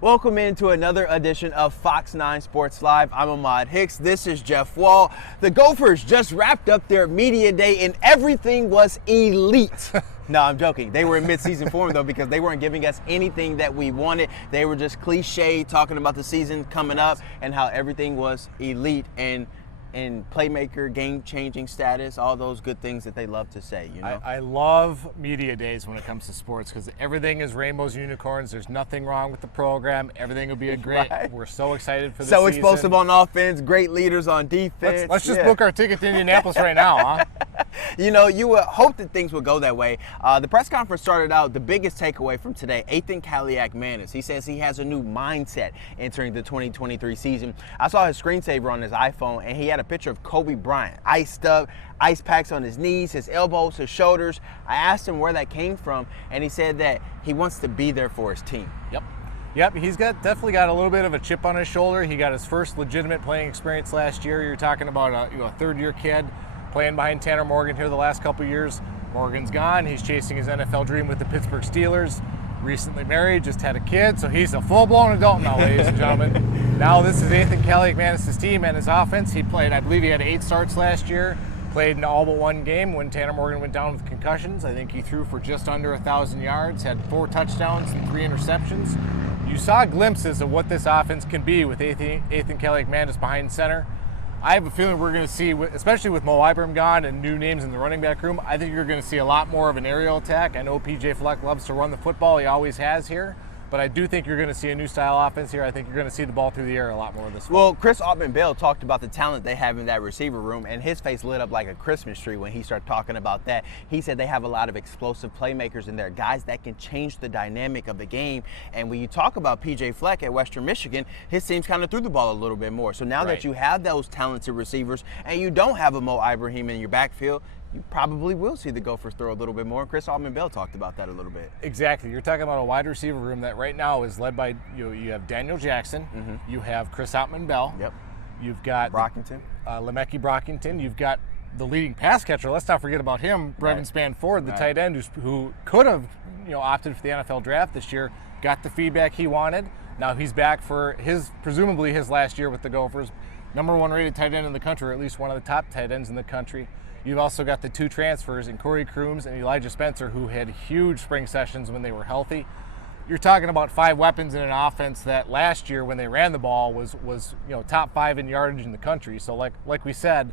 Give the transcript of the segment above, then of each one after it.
Welcome into another edition of Fox 9 Sports Live. I'm Ahmad Hicks. This is Jeff Wald. The Gophers just wrapped up their media day and everything was elite. No, I'm joking. They were in mid-season form, though, because they weren't giving us anything that we wanted. They were just cliche talking about the season coming up and how everything was elite and playmaker, game-changing status, all those good things that they love to say, you know? I love media days when it comes to sports because everything is rainbows and unicorns. There's nothing wrong with the program. Everything will be a great. Right. We're so excited for this season. So explosive on offense, great leaders on defense. Let's just book our ticket to Indianapolis right now, huh? You know, you would hope that things would go that way. The press conference started out, the biggest takeaway from today, Ethan Kaliak-Manis. He says he has a new mindset entering the 2023 season. I saw his screensaver on his iPhone, and he had a picture of Kobe Bryant, iced up, ice packs on his knees, his elbows, his shoulders. I asked him where that came from, and he said that he wants to be there for his team. Yep, he's definitely got a little bit of a chip on his shoulder. He got his first legitimate playing experience last year. You're talking about a third-year kid playing behind Tanner Morgan here the last couple years. Morgan's gone. He's chasing his NFL dream with the Pittsburgh Steelers. Recently married, just had a kid, so he's a full-blown adult now, ladies and gentlemen. Now this is Ethan Kaliak-Manis' team and his offense. He played, I believe he had 8 starts last year, played in all but one game when Tanner Morgan went down with concussions. I think he threw for just under 1,000 yards, had 4 touchdowns and 3 interceptions. You saw glimpses of what this offense can be with Ethan Kaliak-Manis behind center. I have a feeling we're going to see, especially with Mo Ibram gone and new names in the running back room, I think you're going to see a lot more of an aerial attack. I know PJ Fleck loves to run the football. He always has here. But I do think you're going to see a new style offense here. I think you're going to see the ball through the air a lot more this fall. Well, Chris Autman-Bell talked about the talent they have in that receiver room, and his face lit up like a Christmas tree when he started talking about that. He said they have a lot of explosive playmakers in there, guys that can change the dynamic of the game. And when you talk about PJ Fleck at Western Michigan, his team's kind of threw the ball a little bit more. So now that you have those talented receivers and you don't have a Mo Ibrahim in your backfield, you probably will see the Gophers throw a little bit more. Chris Autman-Bell talked about that a little bit. Exactly. You're talking about a wide receiver room that right now is led by, you have Daniel Jackson, you have Chris Autman-Bell, you've got Brockington, Lemeke Brockington, you've got the leading pass catcher. Let's not forget about him, Brevin Spanford, the tight end who could have opted for the NFL draft this year, got the feedback he wanted. Now he's back for presumably his last year with the Gophers. Number 1 rated tight end in the country, or at least one of the top tight ends in the country. You've also got the 2 transfers in Corey Crooms and Elijah Spencer, who had huge spring sessions when they were healthy. You're talking about 5 weapons in an offense that last year when they ran the ball was top 5 in yardage in the country. So like we said,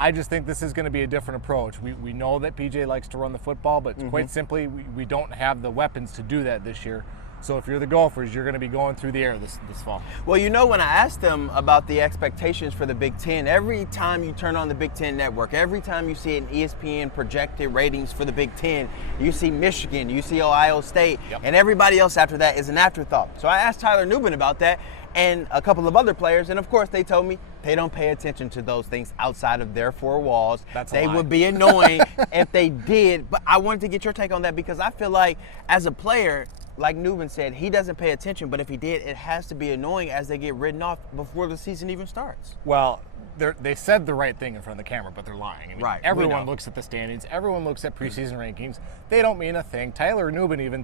I just think this is going to be a different approach. We know that PJ likes to run the football, but quite simply, we don't have the weapons to do that this year. So if you're the Gophers, you're going to be going through the air this fall. Well, when I asked them about the expectations for the Big Ten, every time you turn on the Big Ten network, every time you see an ESPN projected ratings for the Big Ten, you see Michigan, you see Ohio State, and everybody else after that is an afterthought. So I asked Tyler Nubin about that and a couple of other players, and of course they told me they don't pay attention to those things outside of their 4 walls. They would be annoying if they did, but I wanted to get your take on that because I feel like as a player, like Nubin said, he doesn't pay attention, but if he did, it has to be annoying as they get written off before the season even starts. Well, they said the right thing in front of the camera, but they're lying. I mean, everyone looks at the standings. Everyone looks at preseason rankings. They don't mean a thing. Tyler Nubin even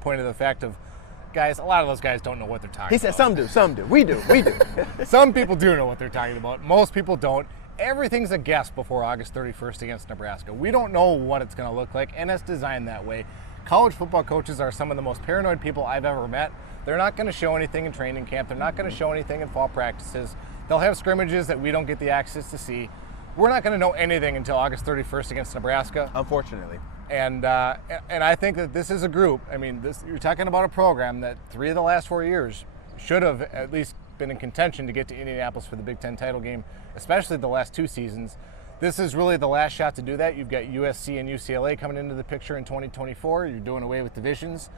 pointed to the fact of, guys, a lot of those guys don't know what they're talking about. He said some do. We do. Some people do know what they're talking about. Most people don't. Everything's a guess before August 31st against Nebraska. We don't know what it's going to look like, and it's designed that way. College football coaches are some of the most paranoid people I've ever met. They're not going to show anything in training camp. They're not going to show anything in fall practices. They'll have scrimmages that we don't get the access to see. We're not going to know anything until August 31st against Nebraska. Unfortunately. And I think that this is a group. I mean, you're talking about a program that 3 of the last 4 years should have at least been in contention to get to Indianapolis for the Big Ten title game, especially the last 2 seasons. This is really the last shot to do that. You've got USC and UCLA coming into the picture in 2024. You're doing away with divisions.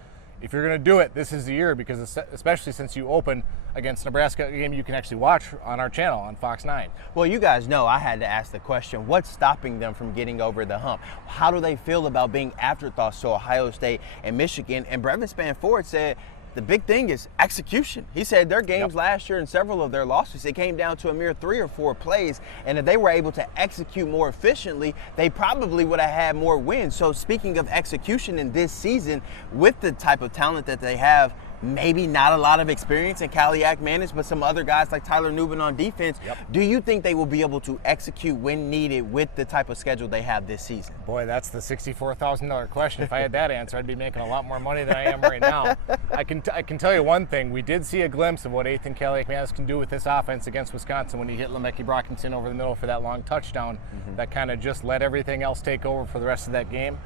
If you're going to do it, this is the year because especially since you open against Nebraska, a game you can actually watch on our channel on Fox 9. Well, you guys know I had to ask the question, what's stopping them from getting over the hump? How do they feel about being afterthoughts to Ohio State and Michigan? And Brevin Spanford said the big thing is execution. He said their games last year and several of their losses, it came down to a mere 3 or 4 plays. And if they were able to execute more efficiently, they probably would have had more wins. So speaking of execution in this season, with the type of talent that they have, maybe not a lot of experience in Kaliak Manis, but some other guys like Tyler Nubin on defense. Yep. Do you think they will be able to execute when needed with the type of schedule they have this season? Boy, that's the $64,000 question. If I had that answer, I'd be making a lot more money than I am right now. I can tell you one thing. We did see a glimpse of what Ethan Kaliak Manis can do with this offense against Wisconsin when he hit Lemecki Brockington over the middle for that long touchdown. That kind of just let everything else take over for the rest of that game.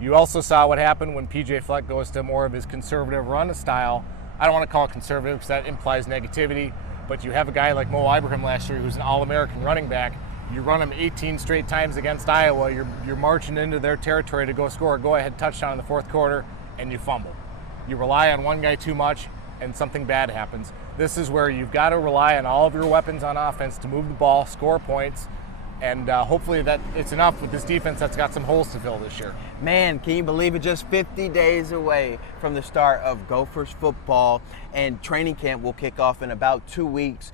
You also saw what happened when PJ Fleck goes to more of his conservative run style. I don't want to call it conservative because that implies negativity, but you have a guy like Mo Ibrahim last year who's an All-American running back. You run him 18 straight times against Iowa. You're marching into their territory to go score a go-ahead touchdown in the fourth quarter, and you fumble. You rely on one guy too much, and something bad happens. This is where you've got to rely on all of your weapons on offense to move the ball, score points, and hopefully that it's enough with this defense that's got some holes to fill this year. Man, can you believe it? Just 50 days away from the start of Gophers football, and training camp will kick off in about 2 weeks.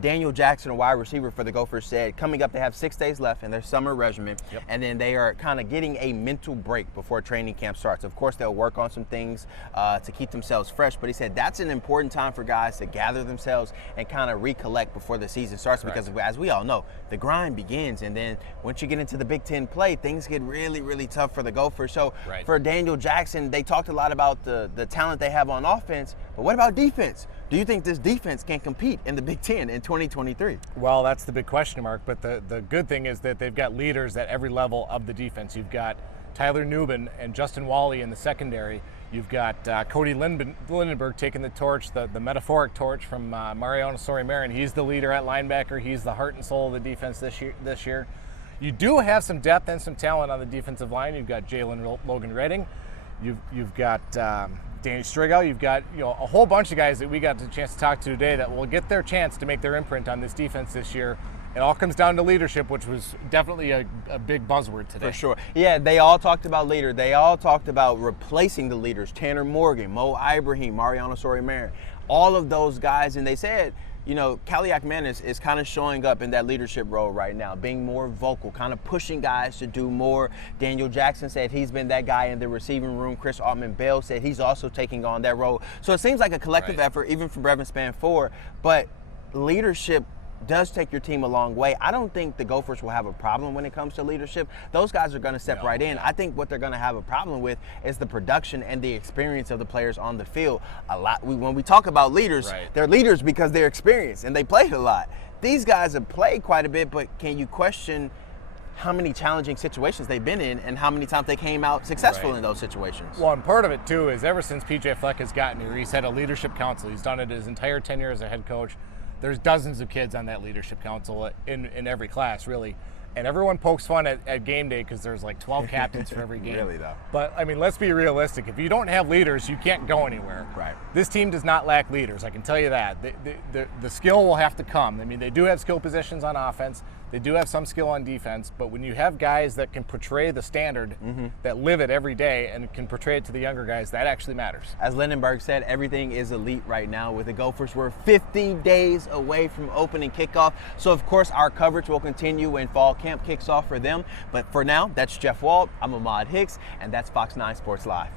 Daniel Jackson, a wide receiver for the Gophers, said coming up they have 6 days left in their summer regimen, and then they are kind of getting a mental break before training camp starts. Of course, they'll work on some things to keep themselves fresh, but he said that's an important time for guys to gather themselves and kind of recollect before the season starts, because as we all know, the grind begins, and then once you get into the Big Ten play, things get really, really tough for the Gophers. So for Daniel Jackson, they talked a lot about the talent they have on offense, but what about defense? Do you think this defense can compete in the Big Ten in 2023? Well, that's the big question mark, but the good thing is that they've got leaders at every level of the defense. You've got Tyler Nubin and Justin Wally in the secondary. You've got Cody Lindenberg taking the torch, the metaphoric torch from Mariano Sori-Marin. He's the leader at linebacker. He's the heart and soul of the defense this year. You do have some depth and some talent on the defensive line. You've got Jalen Logan Redding. You've got Danny Strigal. You've got a whole bunch of guys that we got the chance to talk to today that will get their chance to make their imprint on this defense this year. It all comes down to leadership, which was definitely a big buzzword today. For sure. Yeah, they all talked about leader. They all talked about replacing the leaders. Tanner Morgan, Mo Ibrahim, Mariano Sori-Marin, all of those guys. And they said, Kaliak Manis is kind of showing up in that leadership role right now, being more vocal, kind of pushing guys to do more. Daniel Jackson said he's been that guy in the receiving room. Chris Altman-Bell said he's also taking on that role. So it seems like a collective effort, even from Brevin Span 4, but leadership does take your team a long way. I don't think the Gophers will have a problem when it comes to leadership. Those guys are going to step right in. I think what they're going to have a problem with is the production and the experience of the players on the field. When we talk about leaders, they're leaders because they're experienced and they played a lot. These guys have played quite a bit, but can you question how many challenging situations they've been in and how many times they came out successful in those situations? Well, and part of it too is ever since PJ Fleck has gotten here, he's had a leadership council. He's done it his entire tenure as a head coach. There's dozens of kids on that leadership council in every class, really. And everyone pokes fun at game day because there's like 12 captains for every game. Really, though. But, I mean, let's be realistic. If you don't have leaders, you can't go anywhere. Right. This team does not lack leaders, I can tell you that. The skill will have to come. I mean, they do have skill positions on offense. They do have some skill on defense. But when you have guys that can portray the standard, that live it every day and can portray it to the younger guys, that actually matters. As Lindenberg said, everything is elite right now with the Gophers. We're 50 days away from opening kickoff. So, of course, our coverage will continue when fall camp kicks off for them. But for now, that's Jeff Wald. I'm Ahmad Hicks, and that's Fox 9 Sports Live.